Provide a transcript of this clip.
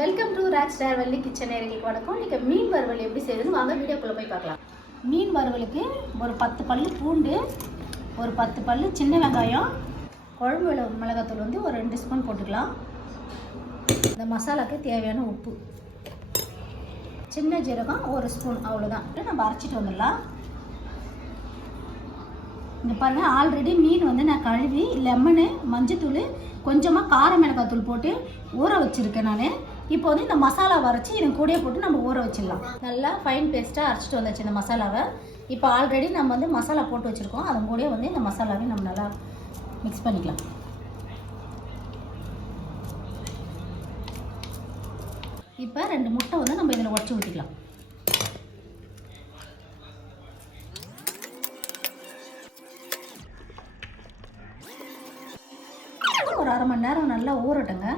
Welcome to rock star Valli kitchen நேயர்களுக்கு வணக்கம். இன்றைக்கி மீன் வறுவல் எப்படி செய்யுதுன்னு வாங்க வீடியோக்குள்ளே போய் பார்க்கலாம். மீன் வறுவலுக்கு ஒரு 10 பல் பூண்டு, ஒரு 10 பல் சின்ன வெங்காயம், குழம்பு மிளகாத்தூள் வந்து ஒரு 2 ஸ்பூன் போட்டுக்கலாம். இந்த மசாலாவுக்கு தேவையான உப்பு, சின்ன ஜீரகம் 1 ஸ்பூன், அவ்வளோதான். நம்ம அரைச்சிட்டு வந்துடலாம். இங்கே பாருங்கள், ஆல்ரெடி மீன் வந்து நான் கழுவி லெமனு, மஞ்சத்தூள், கொஞ்சமாக கார மிளகாத்தூள் போட்டு ஊற வச்சுருக்கேன் நான். இப்போ வந்து இந்த மசாலா வரைச்சி இதன் கூடயே போட்டு நம்ம ஊற வச்சிடலாம். நல்லா ஃபைன் பேஸ்ட்டாக அரைச்சிட்டு வந்தாச்சு இந்த மசாலாவை. இப்போ ஆல்ரெடி நம்ம வந்து மசாலா போட்டு வச்சுருக்கோம், அதன் கூடயே வந்து இந்த மசாலாவையும் நம்ம நல்லா மிக்ஸ் பண்ணிக்கலாம். இப்போ 2 முட்டை வந்து நம்ம இதில் உடச்சி ஊற்றிக்கலாம். ஒரு அரை மணி நேரம் நல்லா ஊறட்டுங்க.